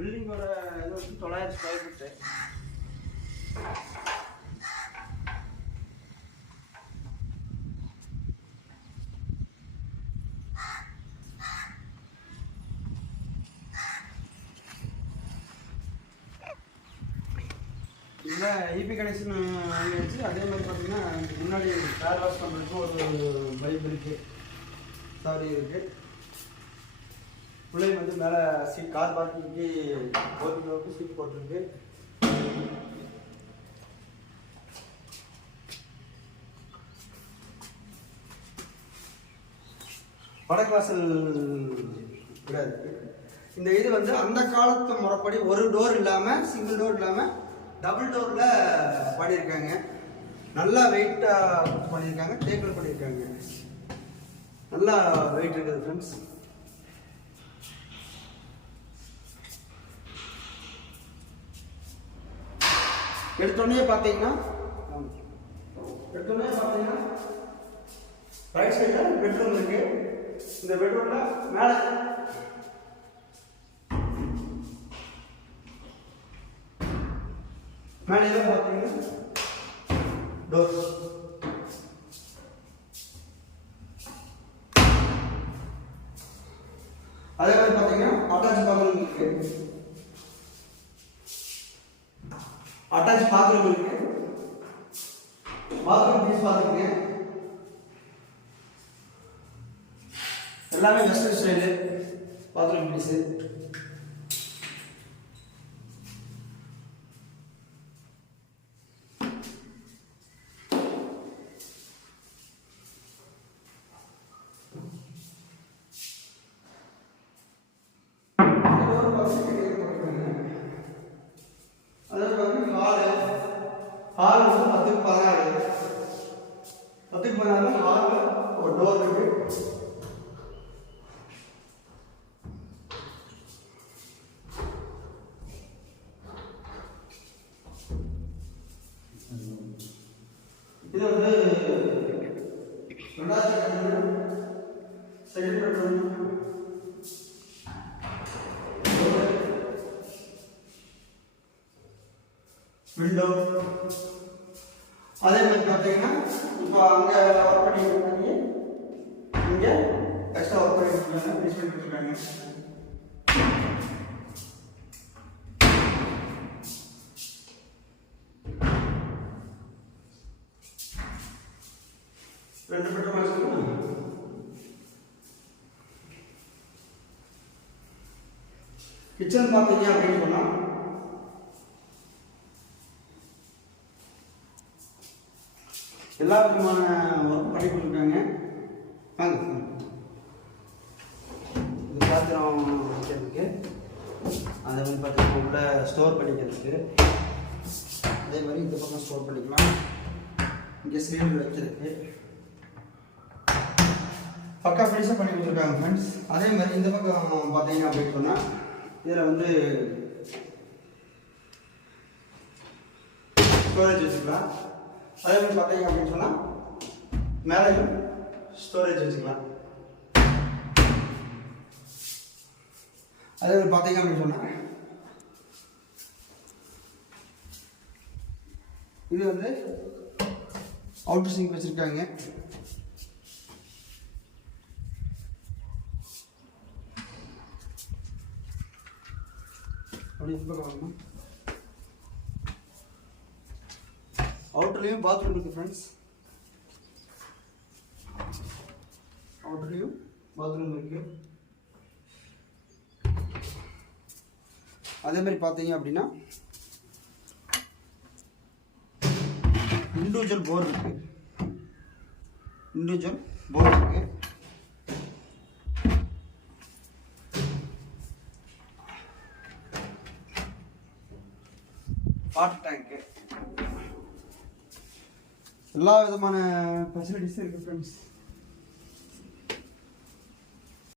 பில்டிங்கோட இது வந்து 900 square feet. இதில் ஈபி கனெக்ஷன் வாங்கியாச்சு. அதே மாதிரி பார்த்தீங்கன்னா முன்னாடி கார் வாஷ் பண்ணுறதுக்கு ஒரு பைப் இருக்குது, சாரி இருக்குது. பிள்ளைங்க வந்து மேலே சீட் கார் பார்க்கிங்க்கு ஓட்டுக்கு சீட் போட்டிருக்கு. வடக்கு வாசல் கிடையாது. இந்த இது வந்து அந்த காலத்து முறைப்படி ஒரு டோர் இல்லாமல், சிங்கிள் டோர் இல்லாமல் டபுள் டோரில் பண்ணியிருக்காங்க. நல்லா வெயிட்டாக பண்ணியிருக்காங்க, டேக்கிள் பண்ணியிருக்காங்க. நல்லா வெயிட் இருக்குது ஃப்ரெண்ட்ஸ். எடுத்தோடனே பார்த்தீங்கன்னா ரைட் சைடில் பெட்ரூம் இருக்கு. இந்த பெட்ரூம்ல மேலே பார்த்தீங்கன்னா டோர். அதே மாதிரி பார்த்தீங்கன்னா அட்டாச் பாத்ரூம் இருக்கு. அட்டாச் பாத்ரூம் இருக்கு. பாத்ரூம் பீஸ் பார்த்துருக்கீங்க, எல்லாமே western style bathroom piece. Hall வந்து 10க்கு 16. 10க்கு 16 ஹால் ஒரு டோர் இருக்கு. இது வந்து 2வது செகண்ட் பெட்ரூம். விண்டோ. அதே மாதிரி பார்த்தீங்கன்னா இப்போ அங்கே ஒர்க் பண்ணிட்டு இங்கே எக்ஸ்ட்ரா ஒர்க் பண்ணிட்டு பேஸ்மெண்ட் பண்ணிருக்காங்க. ரெண்டு பெட்ரூம் வச்சுக்கணும். கிச்சன் பார்த்தீங்க அப்படின்னு சொன்னா எல்லா விதமான ஒர்க் பண்ணி கொடுத்துருக்காங்க. வாங்க, இது பாத்திரம் வைக்கிறதுக்கு, அதே மாதிரி பார்த்தீங்கன்னா உள்ள ஸ்டோர் பண்ணிக்கிறதுக்கு, அதே மாதிரி இந்த பக்கம் ஸ்டோர் பண்ணிக்கலாம். இங்கே சிலிண்டர் வைக்கிறதுக்கு பக்கா ஃபினிஷாக பண்ணி கொடுத்துருக்காங்க ஃப்ரெண்ட்ஸ். அதே மாதிரி இந்த பக்கம் பார்த்தீங்கன்னா அப்படின்னு சொன்னால் இதில் வந்து ஸ்டோரேஜ் வச்சுக்கலாம். அதே மாதிரி பார்த்தீங்க அப்படின்னு சொன்னால் மேலேயும் ஸ்டோரேஜ் வச்சுக்கலாம். அதே மாதிரி பார்த்தீங்க அப்படின்னு சொன்னால் இது வந்து அவுட்டர் சிங்க் வச்சுருக்காங்க. அப்படி பார்க்கணும். அவுட்டர்லேயும் பாத்ரூம் இருக்குது ஃப்ரெண்ட்ஸ். அவுட்டர்லேயும் பாத்ரூம் இருக்குது. அதே மாதிரி பார்த்தீங்க அப்படின்னா இண்டிவிஜுவல் போர் இருக்குது. வாட்டர் டேங்க்கு, எல்லா விதமான ஃபெசிலிட்டிஸும் இருக்குது ஃப்ரெண்ட்ஸ்.